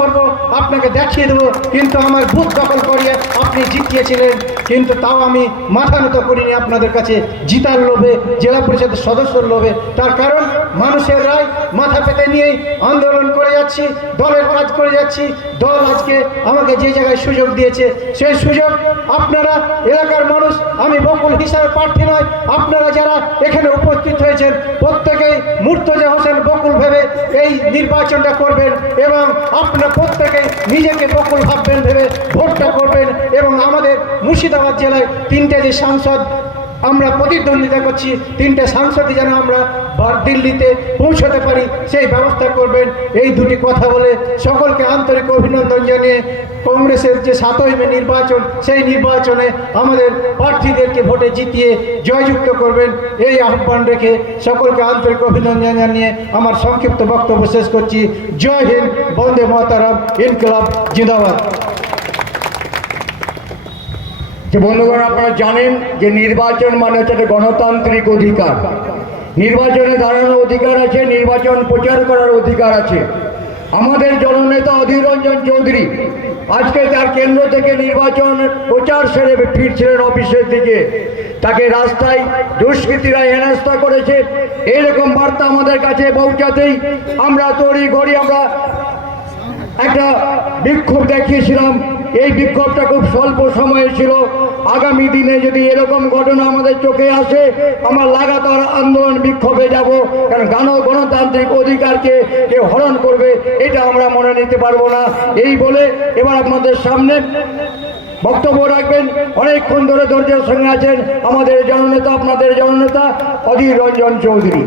করব, আপনাকে দেখিয়ে দেবো, কিন্তু আমার বুথ দখল করিয়ে আপনি জিতিয়েছিলেন, কিন্তু তাও আমি মাথা নত করিনি আপনাদের কাছে জিতার লোভে, জেলা পরিষদের সদস্যর লোভে। তার কারণ মানুষের রায় মাথা পেতে নিয়েই আন্দোলন করে যাচ্ছি, দলের কাজ করে যাচ্ছি। দল আজকে আমাকে যে জায়গায় সুযোগ দিয়েছে, সেই সুযোগ আপনারা এলাকার মানুষ, আমি বকুল হিসাবে প্রার্থী নয়, আপনারা যারা এখানে উপস্থিত হয়েছেন প্রত্যেকেই মুর্তজা হোসেন বকুল ভেবে এই নির্বাচনটা করবেন, এবং আপনারা প্রত্যেকেই নিজেকে বকুল ভাববেন ভেবে ভোটটা করবেন। এবং আমাদের মুর্শিদাবাদ জেলায় 3টে যে সাংসদ আমরা প্রতিদ্বন্দ্বিতা করছি, 3টে সাংসদই যেন আমরা দিল্লিতে পৌঁছাতে পারি সেই ব্যবস্থা করবেন। এই দুটি কথা বলে সকলকে আন্তরিক অভিনন্দন জানিয়ে কংগ্রেসের যে 7ই মে নির্বাচন, সেই নির্বাচনে আমাদের প্রার্থীদেরকে ভোটে জিতিয়ে জয়যুক্ত করবেন, এই আহ্বান রেখে সকলকে আন্তরিক অভিনন্দন জানিয়ে আমার সংক্ষিপ্ত বক্তব্য শেষ করছি। জয় হিন্দ, বন্দে মাতারাম, ইনকিলাব জিন্দাবাদ। যে বন্ধুগণ, আপনারা জানেন যে নির্বাচন মানে হচ্ছে একটা গণতান্ত্রিক অধিকার। নির্বাচনে দাঁড়ানোর অধিকার আছে, নির্বাচন প্রচার করার অধিকার আছে। আমাদের জননেতা অধীর রঞ্জন চৌধুরী আজকে তার কেন্দ্র থেকে নির্বাচন প্রচার সেরে ফিরছিলেন অফিসের দিকে, তাকে রাস্তায় দুষ্কৃতীরা হেনস্থা করেছে। এইরকম বার্তা আমাদের কাছে পৌঁছাতেই আমরা তড়িঘড়ি আমরা একটা বিক্ষোভ দেখিয়েছিলাম। এই বিক্ষোভটা খুব স্বল্প সময়ে ছিল। আগামী দিনে যদি এরকম ঘটনা আমাদের চোখে আসে, আমরা লাগাতার আন্দোলন বিক্ষোভে যাব, কারণ গণতান্ত্রিক অধিকারকে কেউ হরণ করবে এটা আমরা মনে নিতে পারবো না। এই বলে এবার আপনাদের সামনে বক্তব্য রাখবেন, অনেকক্ষণ ধরে ধৈর্যের সঙ্গে আছেন আমাদের জননেতা, আপনাদের জননেতা অধীর রঞ্জন চৌধুরী।